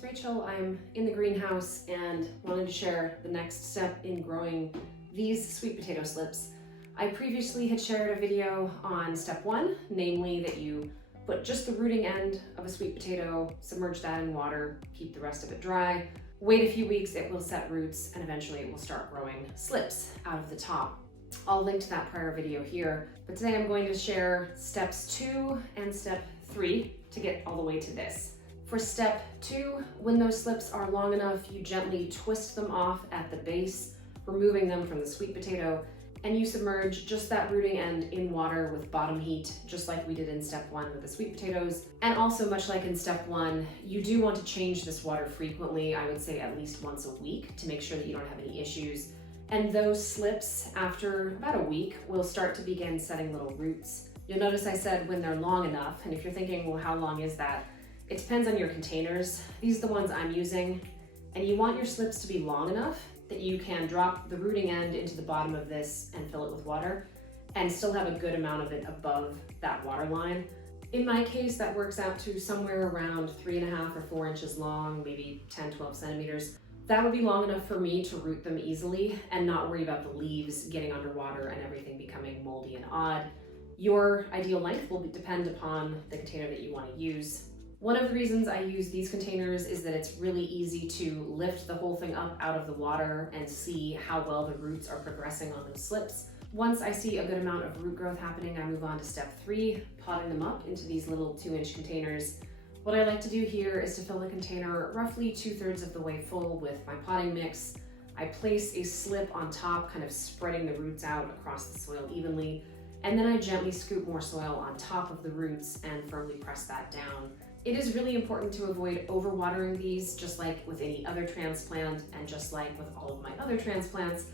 it's Rachel. I'm in the greenhouse and wanted to share the next step in growing these sweet potato slips. I previously had shared a video on step 1, namely that you put just the rooting end of a sweet potato, submerge that in water, keep the rest of it dry, wait a few weeks, it will set roots, and eventually it will start growing slips out of the top. I'll link to that prior video here, but today I'm going to share steps 2 and step 3 to get all the way to this. For step 2, when those slips are long enough, you gently twist them off at the base, removing them from the sweet potato, and you submerge just that rooting end in water with bottom heat, just like we did in step 1 with the sweet potatoes. And also, much like in step 1, you do want to change this water frequently, I would say at least once a week, to make sure that you don't have any issues. And those slips, after about a week, will start to begin setting little roots. You'll notice I said when they're long enough, and if you're thinking, well, how long is that? It depends on your containers. These are the ones I'm using, and you want your slips to be long enough that you can drop the rooting end into the bottom of this and fill it with water and still have a good amount of it above that water line. In my case, that works out to somewhere around 3.5 or 4 inches long, maybe 10, 12 centimeters. That would be long enough for me to root them easily and not worry about the leaves getting underwater and everything becoming moldy and odd. Your ideal length will depend upon the container that you want to use. One of the reasons I use these containers is that it's really easy to lift the whole thing up out of the water and see how well the roots are progressing on those slips. Once I see a good amount of root growth happening, I move on to step 3, potting them up into these little 2-inch containers. What I like to do here is to fill the container roughly 2/3 of the way full with my potting mix. I place a slip on top, kind of spreading the roots out across the soil evenly, and then I gently scoop more soil on top of the roots and firmly press that down. It is really important to avoid overwatering these, just like with any other transplant, and just like with all of my other transplants,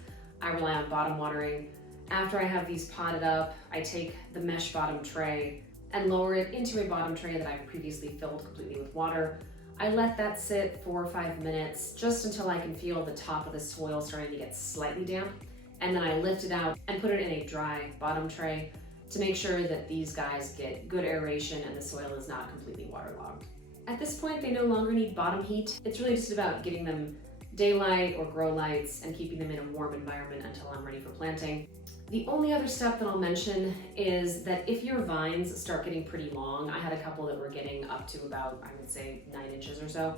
I rely on bottom watering. After I have these potted up, I take the mesh bottom tray and lower it into a bottom tray that I've previously filled completely with water. I let that sit for 5 minutes, just until I can feel the top of the soil starting to get slightly damp, and then I lift it out and put it in a dry bottom tray to make sure that these guys get good aeration and the soil is not completely waterlogged. At this point, they no longer need bottom heat. It's really just about getting them daylight or grow lights and keeping them in a warm environment until I'm ready for planting. The only other step that I'll mention is that if your vines start getting pretty long, I had a couple that were getting up to about, I would say, 9 inches or so,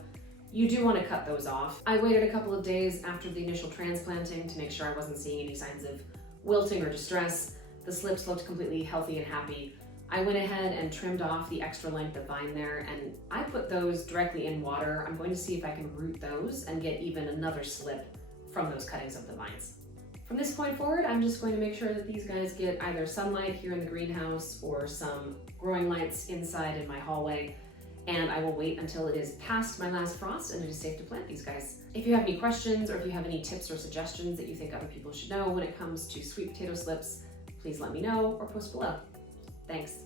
you do want to cut those off. I waited a couple of days after the initial transplanting to make sure I wasn't seeing any signs of wilting or distress. The slips looked completely healthy and happy. I went ahead and trimmed off the extra length of vine there, and I put those directly in water. I'm going to see if I can root those and get even another slip from those cuttings of the vines. From this point forward, I'm just going to make sure that these guys get either sunlight here in the greenhouse or some growing lights inside in my hallway, and I will wait until it is past my last frost and it is safe to plant these guys. If you have any questions or if you have any tips or suggestions that you think other people should know when it comes to sweet potato slips, please let me know or post below. Thanks.